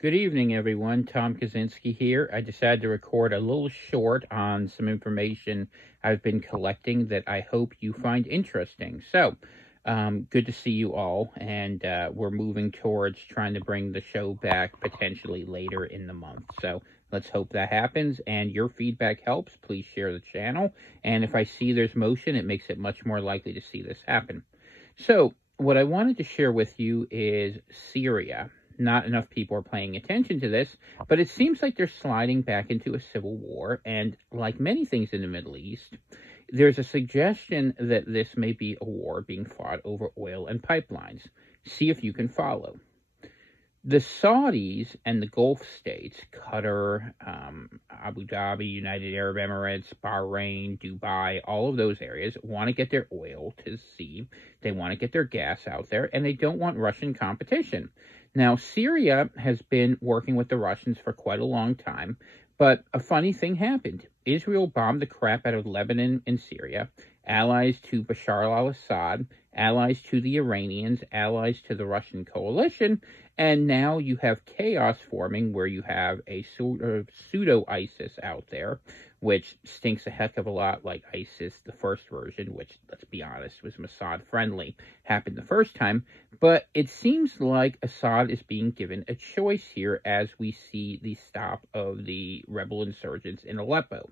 Good evening, everyone. Tom Kaczynski here. I decided to record a little short on some information I've been collecting that I hope you find interesting. Good to see you all, and we're moving towards trying to bring the show back potentially later in the month. So, let's hope that happens, and your feedback helps. Please share the channel, and if I see there's motion, it makes it much more likely to see this happen. So, what I wanted to share with you is Syria. Not enough people are paying attention to this, but it seems like they're sliding back into a civil war. And like many things in the Middle East, there's a suggestion that this may be a war being fought over oil and pipelines. See if you can follow. The Saudis and the Gulf states, Qatar, Abu Dhabi, United Arab Emirates, Bahrain, Dubai, all of those areas want to get their oil to the sea. They want to get their gas out there, and they don't want Russian competition. Now, Syria has been working with the Russians for quite a long time, but a funny thing happened. Israel bombed the crap out of Lebanon and Syria, allies to Bashar al-Assad, allies to the Iranians, allies to the Russian coalition, and now you have chaos forming where you have a sort of pseudo-ISIS out there, which stinks a heck of a lot like ISIS, the first version, which, let's be honest, was Mossad-friendly, happened the first time. But it seems like Assad is being given a choice here as we see the stop of the rebel insurgents in Aleppo.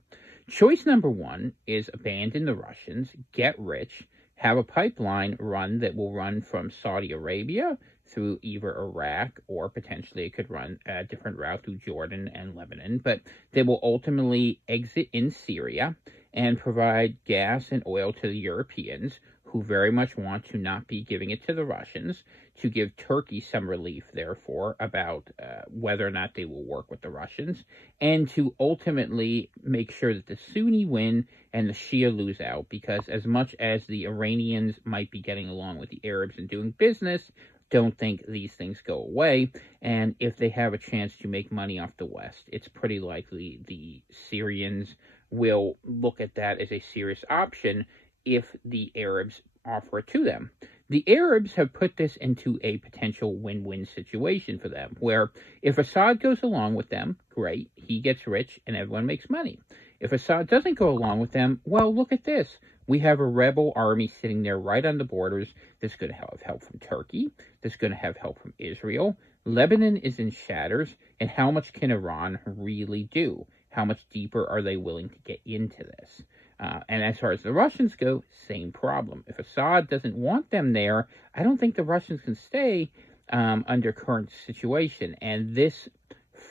Choice number one is abandon the Russians, get rich, have a pipeline run that will run from Saudi Arabia through either Iraq, or potentially it could run a different route through Jordan and Lebanon, but they will ultimately exit in Syria and provide gas and oil to the Europeans, who very much want to not be giving it to the Russians, to give Turkey some relief, therefore, about whether or not they will work with the Russians, and to ultimately make sure that the Sunni win and the Shia lose out, because as much as the Iranians might be getting along with the Arabs and doing business, don't think these things go away, and if they have a chance to make money off the West, it's pretty likely the Syrians will look at that as a serious option if the Arabs offer it to them. The Arabs have put this into a potential win-win situation for them, where if Assad goes along with them, great, he gets rich and everyone makes money. If Assad doesn't go along with them, well, look at this. We have a rebel army sitting there right on the borders that's going to have help from Turkey, that's going to have help from Israel. Lebanon is in shatters, and how much can Iran really do? How much deeper are they willing to get into this? And as far as the Russians go, same problem. If Assad doesn't want them there, I don't think the Russians can stay under current situation. And this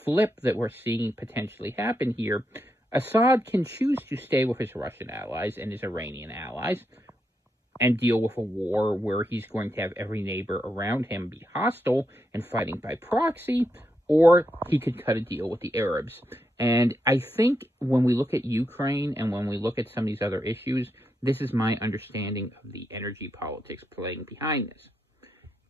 flip that we're seeing potentially happen here, Assad can choose to stay with his Russian allies and his Iranian allies and deal with a war where he's going to have every neighbor around him be hostile and fighting by proxy, or he could cut a deal with the Arabs. And I think when we look at Ukraine and when we look at some of these other issues, this is my understanding of the energy politics playing behind this.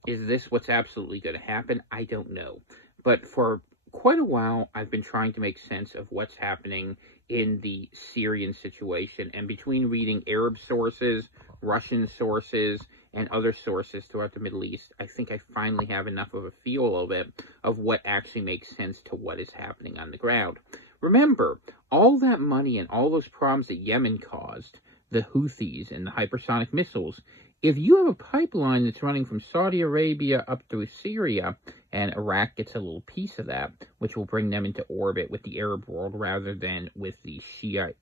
Is this what's absolutely going to happen? I don't know. But for quite a while, I've been trying to make sense of what's happening in the Syrian situation. And between reading Arab sources, Russian sources, and other sources throughout the Middle East, I think I finally have enough of a feel of it, of what actually makes sense to what is happening on the ground. Remember, all that money and all those problems that Yemen caused, the Houthis and the hypersonic missiles, if you have a pipeline that's running from Saudi Arabia up through Syria, and Iraq gets a little piece of that, which will bring them into orbit with the Arab world rather than with the Shia,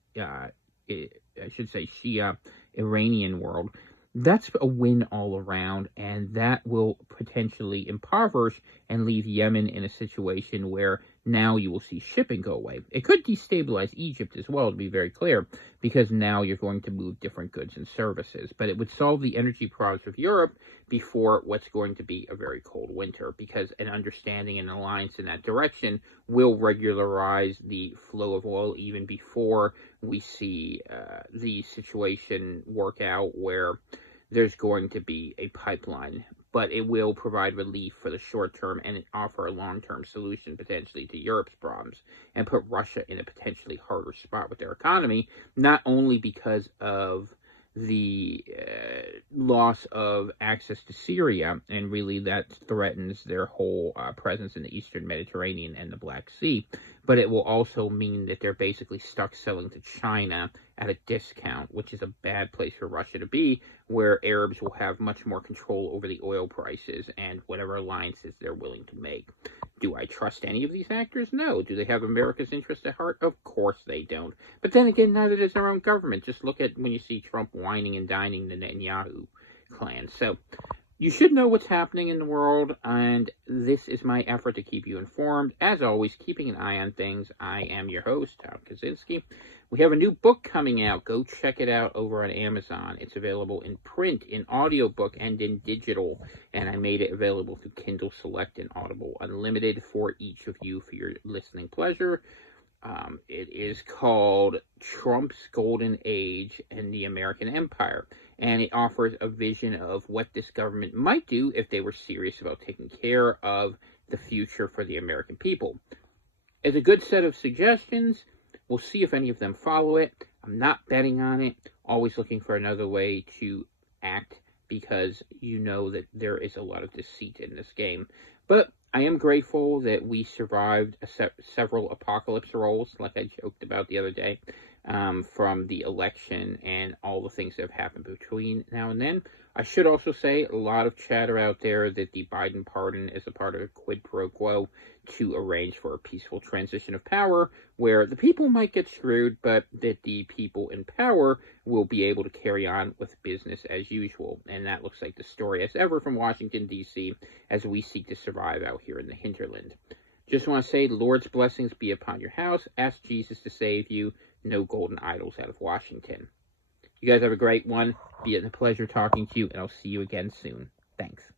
Shia Iranian world, that's a win all around, and that will potentially impoverish and leave Yemen in a situation where now you will see shipping go away. It could destabilize Egypt as well, to be very clear, because now you're going to move different goods and services. But it would solve the energy problems of Europe before what's going to be a very cold winter, because an understanding and alliance in that direction will regularize the flow of oil even before we see the situation work out where there's going to be a pipeline, but it will provide relief for the short term and offer a long-term solution potentially to Europe's problems and put Russia in a potentially harder spot with their economy, not only because of the loss of access to Syria, and really that threatens their whole presence in the Eastern Mediterranean and the Black Sea. But it will also mean that they're basically stuck selling to China at a discount, which is a bad place for Russia to be, where Arabs will have much more control over the oil prices and whatever alliances they're willing to make. Do I trust any of these actors? No. Do they have America's interest at heart? Of course they don't. But then again, neither does their own government. Just look at when you see Trump whining and dining the Netanyahu clan. So you should know what's happening in the world, and this is my effort to keep you informed. As always, keeping an eye on things. I am your host, Tom Kaczynski. We have a new book coming out. Go check it out over on Amazon. It's available in print, in audiobook, and in digital. And I made it available through Kindle Select and Audible Unlimited for each of you for your listening pleasure. It is called Trump's Golden Age and the American Empire, and it offers a vision of what this government might do if they were serious about taking care of the future for the American people. It's a good set of suggestions. We'll see if any of them follow it. I'm not betting on it. Always looking for another way to act, because you know that there is a lot of deceit in this game. But I am grateful that we survived several apocalypse rolls, like I joked about the other day, from the election and all the things that have happened between now and then. I should also say a lot of chatter out there that the Biden pardon is a part of a quid pro quo to arrange for a peaceful transition of power, where the people might get screwed, but that the people in power will be able to carry on with business as usual. And that looks like the story as ever from Washington, D.C., as we seek to survive out here in the hinterland. Just want to say, the Lord's blessings be upon your house. Ask Jesus to save you. No golden idols out of Washington. You guys have a great one. Be a pleasure talking to you, and I'll see you again soon. Thanks.